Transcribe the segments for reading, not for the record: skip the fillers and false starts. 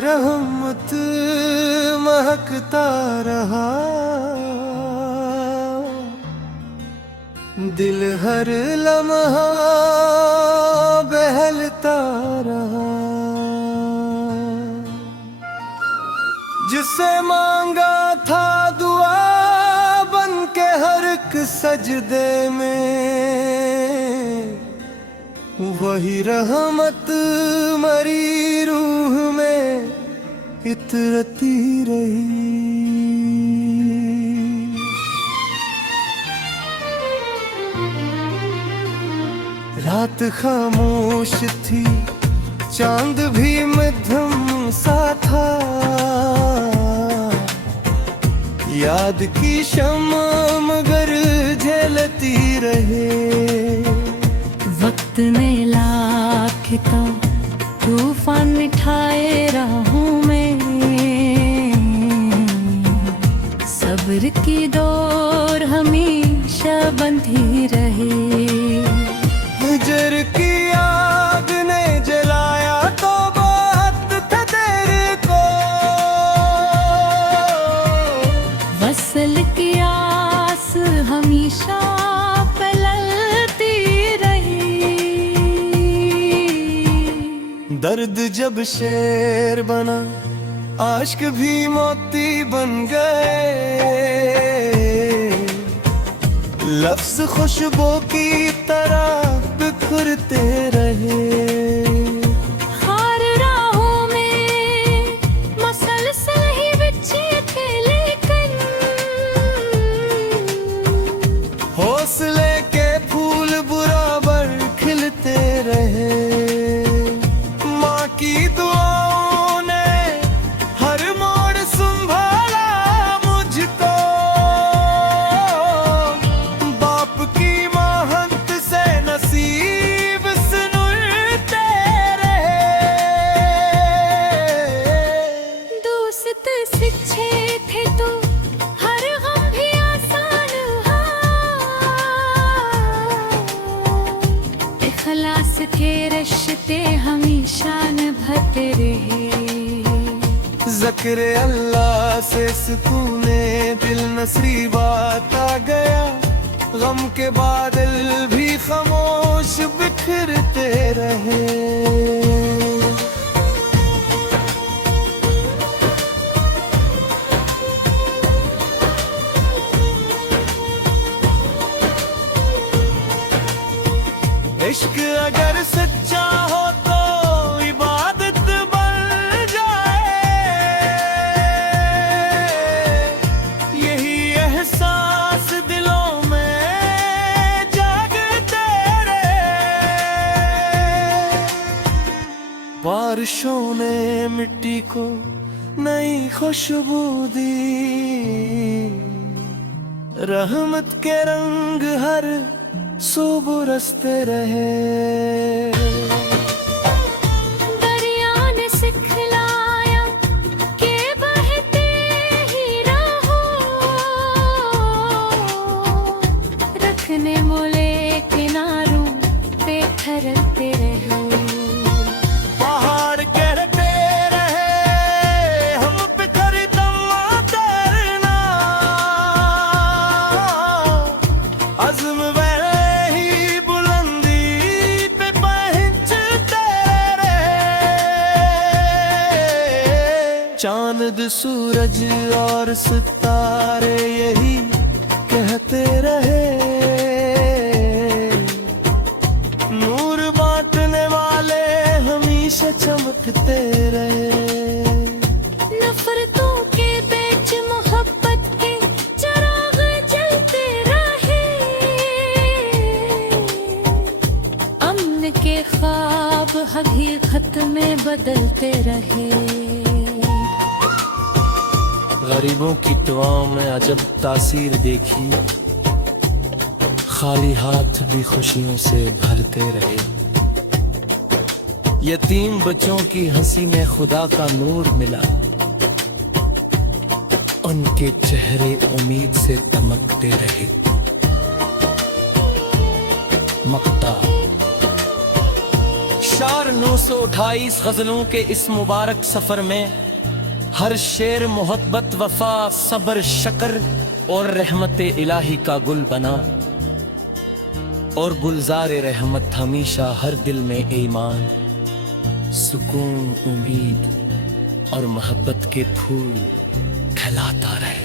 रहमत महकता रहा, दिल हर लम्हा बहलता रहा। जिसे मांगा था दुआ बन के हर एक सजदे में, वही रहमत मरी रूह में इतरती रही। रात खामोश थी, चांद भी मध्यम सा था, याद की शम्मा मगर झलती रहे। वक्त ने लाख का तूफान मिठाए राहों में, सब्र की डोर हमेशा बंधी रहे। हिजर की आग ने जलाया तो बात था तेरे को, वसल की आस हमेशा फैलती रही। दर्द जब शेर बना, आश्क भी मोती बन गए, लफ्ज खुशबू की तरह बिखरते रहे। हर राहों में मसलसल ही बिछे थे, लेकिन हौसले के फूल बराबर खिलते रहे। माँ की दुआओं ने हर मोड़ संभाला मुझको, बाप की महंत से नसीब सुनते रहे। दोस्त सच्चे थे तो हर गम भी आसान हुआ, इखलास थे रिश्ते हमेशा निभाते रहे। ज़िक्र अल्लाह से सुकूने दिल नसीबात आ गया, गम के बादल भी खामोश बिखरते रहे। इश्क अगर सच्चा हो तो इबादत बन जाए, यही एहसास दिलों में जागते रहे। बारिशों ने मिट्टी को नई खुशबू दी, रहमत के रंग हर सो बरसते रहे। दरिया ने सिखलाया कि बहते ही रहो, रखने मोले किनारों पे ठहरते रहो। पहाड़ कहते रहे हम पे खरीदम तैरना, अज़्म चांद सूरज और सितारे यही कहते रहे, नूर बांटने वाले हमेशा चमकते रहे। नफरतों के बीच मोहब्बत के चिराग जलते रहे, अमन के ख्वाब हकीकत में बदलते रहे। गरीबों की दुआओं में अजब तासीर देखी, खाली हाथ भी खुशियों से भरते रहे। यतीम बच्चों की हंसी में खुदा का नूर मिला, उनके चेहरे उम्मीद से दमकते रहे। मक्ता 4928 गजलों के इस मुबारक सफर में हर शेर मोहब्बत, वफा, सब्र, शक्र और रहमत इलाही का गुल बना, और गुलजार रहमत हमेशा हर दिल में ईमान, सुकून, उम्मीद और मोहब्बत के फूल खिलाता रहे।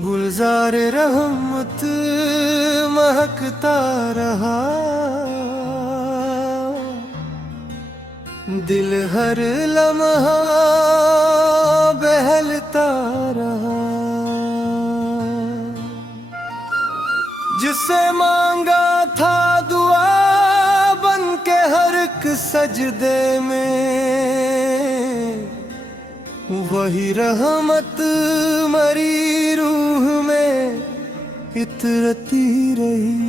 गुलजार रहमत महकता रहा, दिल हर लम्हा बहलता रहा। जिसे मांगा था दुआ बन के हर एक सजदे में, वही रहमत मरी रूह में इतरती रही।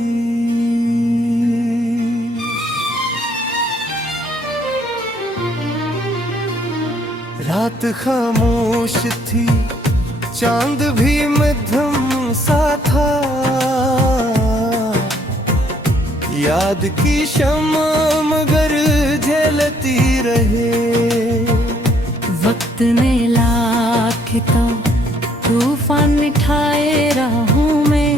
रात खामोश थी, चांद भी मध्यम सा था, याद की शम्मा मगर जलती रहे। वक्त ने लाखता तूफान मिठाए राहों में,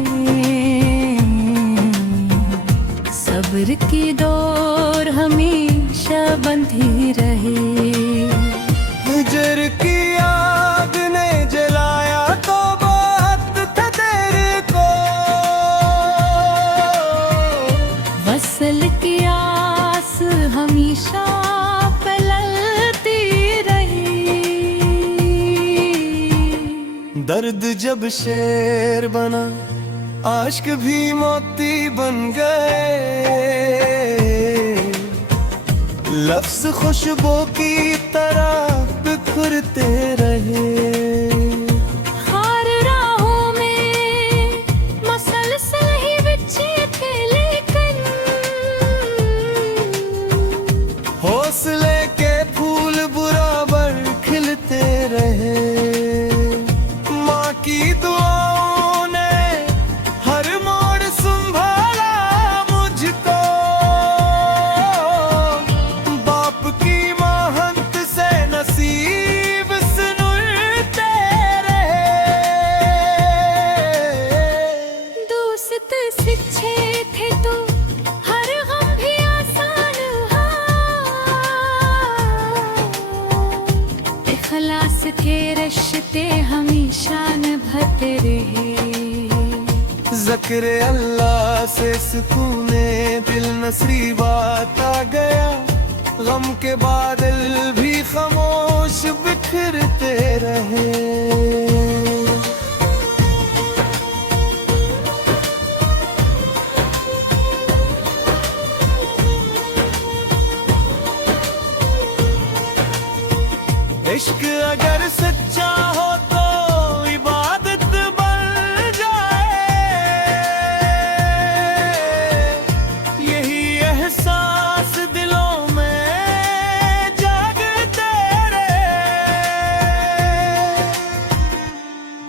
सब्र की डोर हमेशा बंधी रहे। हिजर की आग ने जलाया तो बात था तेरे को, वसल की आस हमेशा फैलती रही। दर्द जब शेर बना, आश्क भी मोती बन गए, लफ्ज खुशबू की तरह बिखरते रहे। हर राहों में मसलसल ही बिछे थे, लेकिन हौसले के फूल बराबर खिलते रहे। माँ की दुआओं ने हर मोड़ संभाला मुझको, बाप की महंत से नसीब सुनते रहे। दोस्त सच्चे थे तो हर गम भी आसान हुआ, इखलास के रिश्ते हमेशा निभाते रहे। ज़िक्र अल्लाह से सुकूने दिल नसरी बात आ गया, गम के बादल भी खामोश बिखरते रहे। इश्क अगर सच्चा हो तो इबादत बन जाए, यही एहसास दिलों में जागते रहे।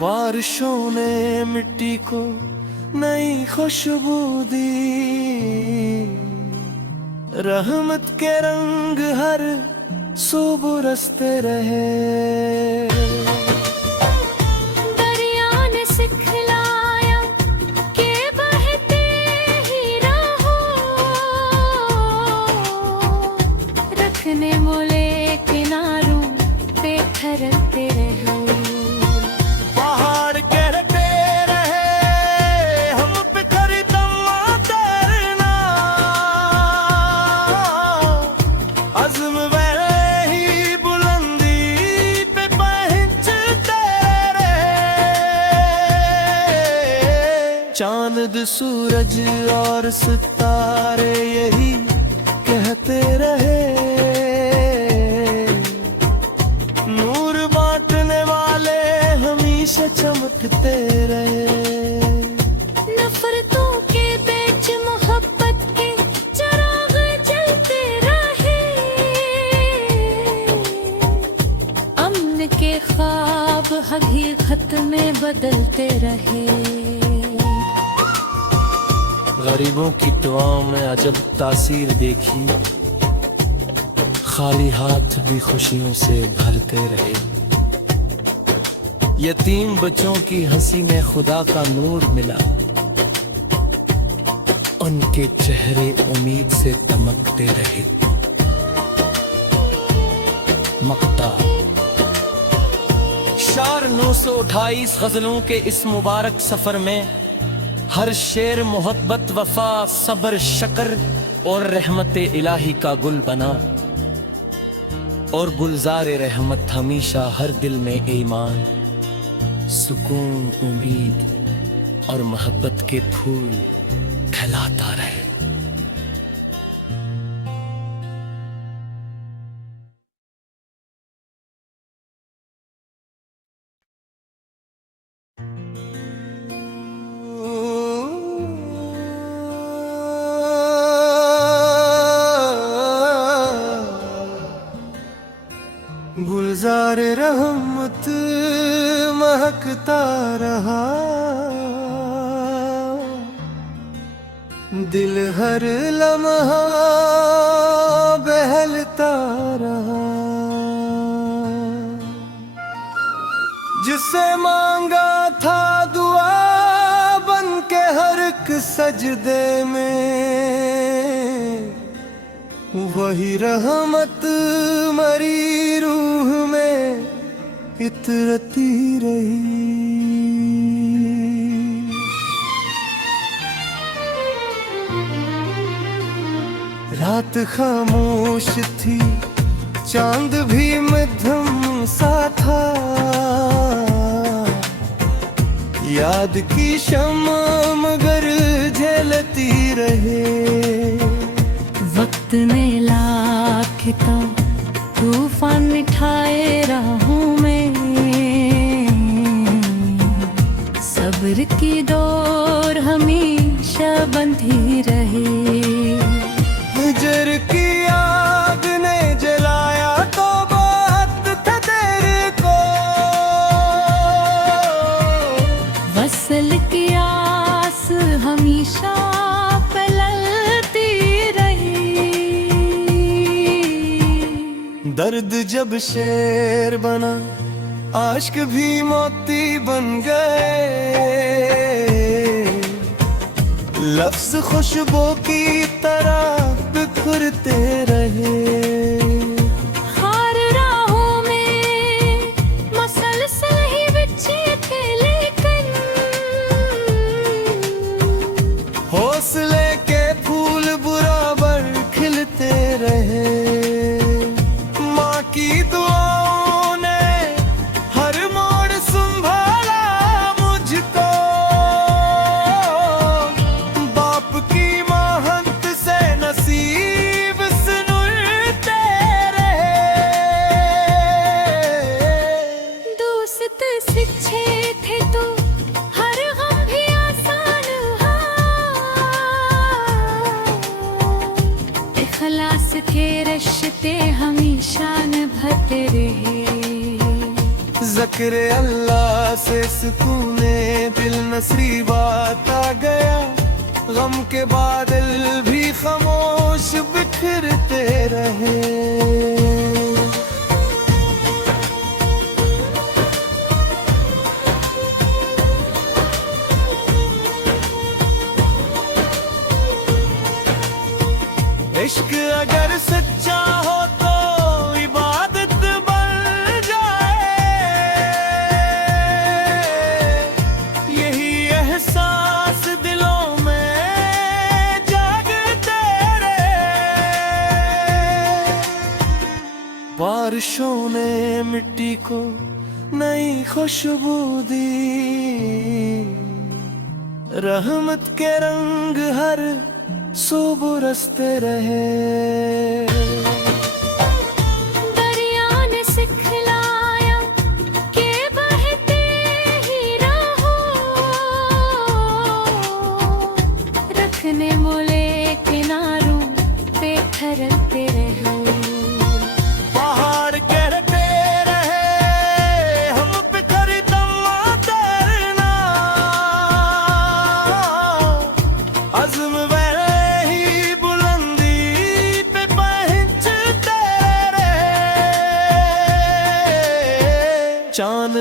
बारिशों ने मिट्टी को नई खुशबू दी, रहमत के रंग हर सो बरसते रहे। दरिया ने सिखलाया कि बहते ही रहो, रखने मोले किनारों पे ठहरते रहो। पहाड़ कहते रहे हम पे खरीदमा तैरना, अज़्म चांद सूरज और सितारे यही कहते रहे, नूर बांटने वाले हमेशा चमकते रहे। नफरतों हकीकत में बदलते रहे। गरीबों की दुआओं में अजब तासीर देखी, खाली हाथ भी खुशियों से भरते रहे। यतीम बच्चों की हंसी में खुदा का नूर मिला, उनके चेहरे उम्मीद से दमकते रहे। मक्ता शार 928 गजलों के इस मुबारक सफर में हर शेर मोहब्बत, वफा, सब्र, शक्र और रहमत इलाही का गुल बना, और गुलजार रहमत हमेशा हर दिल में ईमान, सुकून, उम्मीद और मोहब्बत के फूल फैलाता रहे। गुलजार रहमत महकता रहा, दिल हर लम्हा बहलता रहा। जिसे मांगा था दुआ बन के हर एक सजदे में, वही रहमत मरी रूह में इतरती रही। रात खामोश थी, चांद भी मध्यम सा था, याद की शम्मा मगर झलती रहे। वक्त ने लाखता तूफान मिठाए राहों में, सब्र की डोर हमेशा बंधी रहे। हिजर की आग ने जलाया तो बात था तेरे को, वसल की आस हमेशा पलती रही। दर्द जब शेर बना, आश्क भी मोती बन गए, लफ्ज खुशबू की तरह बिखरते रहे। हर राहों में मसलसल ही बिछे थे, लेकिन हौसले के फूल बराबर खिलते रहे। माँ की दुआओं ने हर मोड़ संभाला मुझको, बाप की महंत से नसीब सुनते रहे। दोस्त सच्चे थे तो हर गम भी आसान हुआ, इखलास के रिश्ते हमेशा निभाते रहे। ज़िक्र अल्लाह से सुकूने दिल नसीबात आ गया, गम के बादल भी खामोश बिखरते रहे। इश्क अगर सच्चा हो तो इबादत बन जाए, यही एहसास दिलों में जागते रहे। बारिशों ने मिट्टी को नई खुशबू दी, रहमत के रंग हर सो बरसते रहे। दरिया ने सिखलाया कि बहते ही रहो, रखने मोले किनारों पे ठहरते रहो। पहाड़ कहते रहे हम पे करते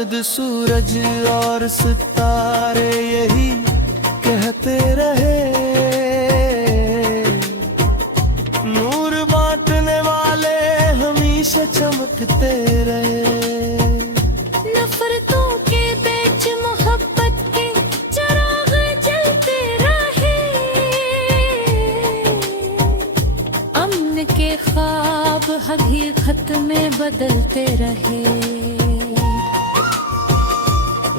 चांद सूरज और सितारे यही कहते रहे, नूर बांटने वाले हमेशा चमकते रहे। नफरतों के बीच मोहब्बत के चिराग जलते रहे, अमन के ख्वाब हकीकत में बदलते रहे।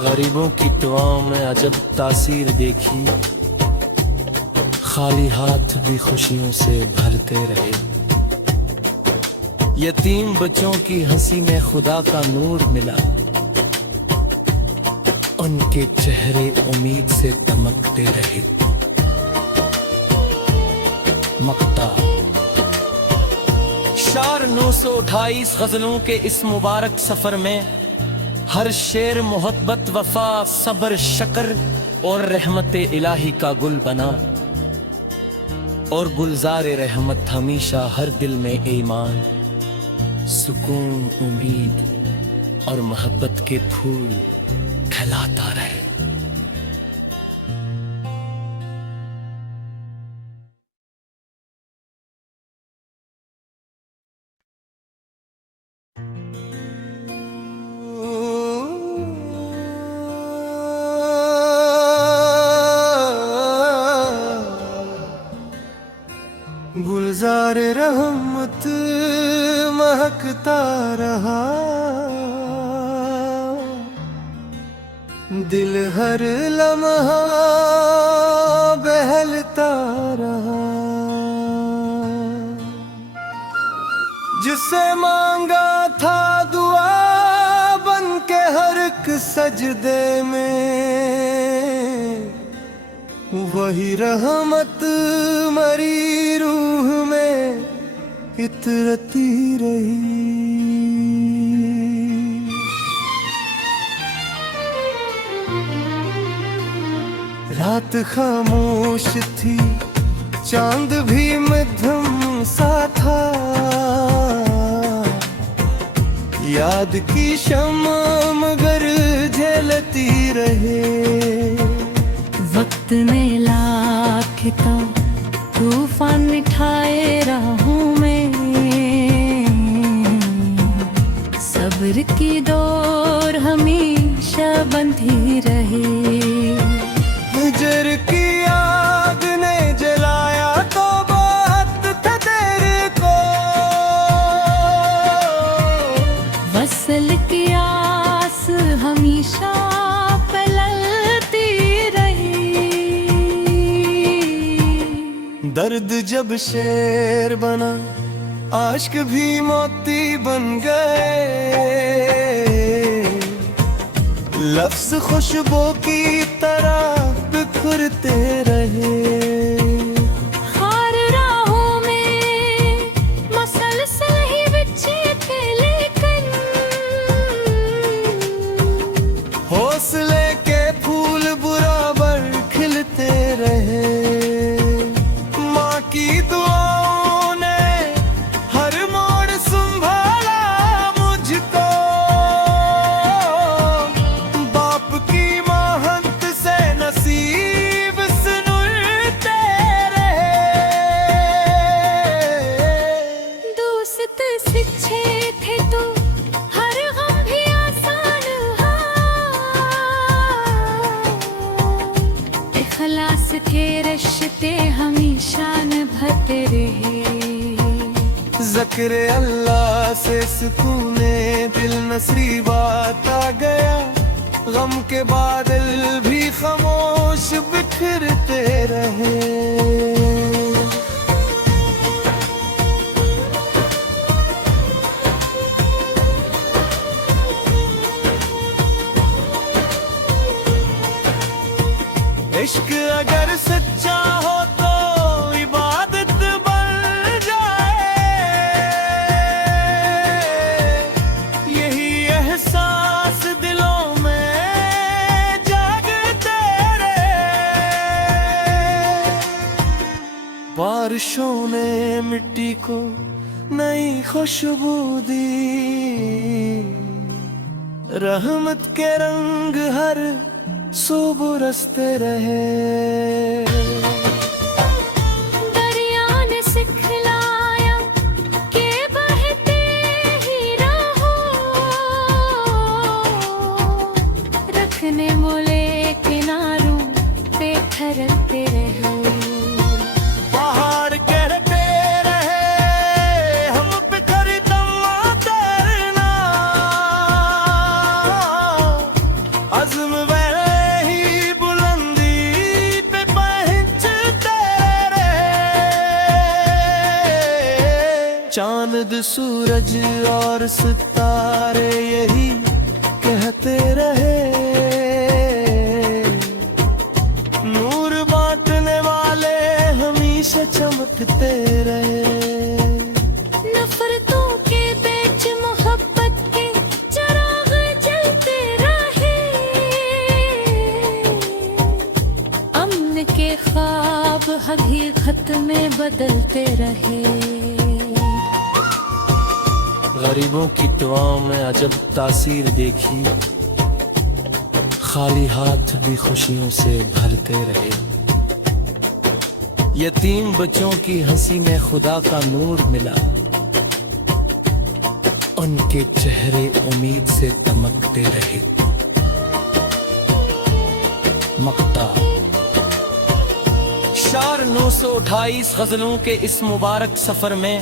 गरीबों की दुआओं में अजब तासीर देखी, खाली हाथ भी खुशियों से भरते रहे। यतीम बच्चों की हंसी में खुदा का नूर मिला, उनके चेहरे उम्मीद से दमकते रहे। मक्ता शार 928 गजलों के इस मुबारक सफर में हर शेर मोहब्बत, वफा, सब्र, शक्र और रहमत इलाही का गुल बना, और गुलजार रहमत हमेशा हर दिल में ईमान, सुकून, उम्मीद और मोहब्बत के फूल खिलाता रहे। गुलजार रहमत महकता रहा, दिल हर लम्हा बहलता रहा। जिसे मांगा था दुआ बन के हर एक सजदे में, वही रहमत मरी रूह में इतरती रही। रात खामोश थी, चांद भी मध्यम सा था, याद की शम्मा मगर झलती रहे। वक्त ने लाख का तूफान मिठाए राहों में, सब्र की डोर हमेशा बंधी रहे। हिजर की आग ने जलाया तो बहुत था तेरे को, वसल की आस हमेशा दर्द जब शेर बना, आश्क भी मोती बन गए। लफ्ज खुशबू की तरह बिखरते रहे। हर राहों में मसलसल ही बच्चे थे, लेकिन हौसले के फूल बराबर खिलते रहे। की दुआओं ने हर मोड़ संभाला मुझको, बाप की महंत से नसीब सुनते रहे। दोस्त सच्चे थे तो हर गम भी आसान हुआ, इखलास के रिश्ते हमेशा निभाते रहे। ज़िक्र अल्लाह से सुकूने दिल नसरी बात आ गया, गम के बादल भी खामोश बिखरते रहे। इश्क अगर सच्चा हो तो इबादत बन जाए, यही एहसास दिलों में जागते रहे। बारिशों ने मिट्टी को नई खुशबू दी, रहमत के रंग हर सू बरसते रहे। दरिया ने सिखलाया कि बहते ही रहो, रखने मोले किनारों पे ठहरते रहो। पहाड़ कहते रहे हम पे खरीदम तैरना, अज़्म वह ही बुलंदी पे पहुंचते रहे। चांद सूरज और सितारे यही कहते रहे, नूर बांटने वाले हमेशा चमकते रहे। नफरतों के बीच मोहब्बत के चिराग जलते रहे, अमन के ख्वाब हकीकत में बदलते रहे। गरीबों की दुआओं में अजब तासीर देखी, खाली हाथ भी खुशियों से भरते रहे। यतीम बच्चों की हंसी में खुदा का नूर मिला, उनके चेहरे उम्मीद से दमकते रहे। मक्ता शार 928 गजलों के इस मुबारक सफर में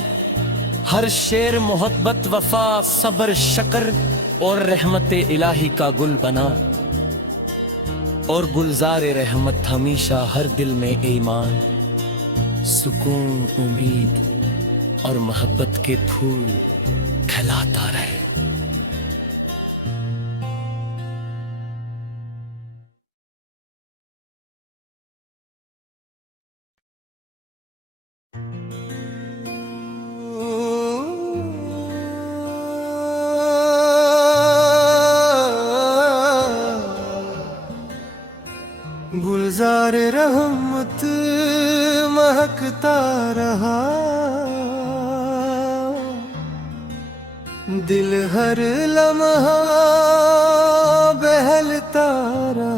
हर शेर मोहब्बत, वफा, सब्र, शक्र और रहमत इलाही का गुल बना, और गुलजार रहमत हमेशा हर दिल में ईमान, सुकून, उम्मीद और मोहब्बत के फूल खिलाता रहे। गुलजार रहमत महकता रहा, दिल हर लम्हा बहलता रहा।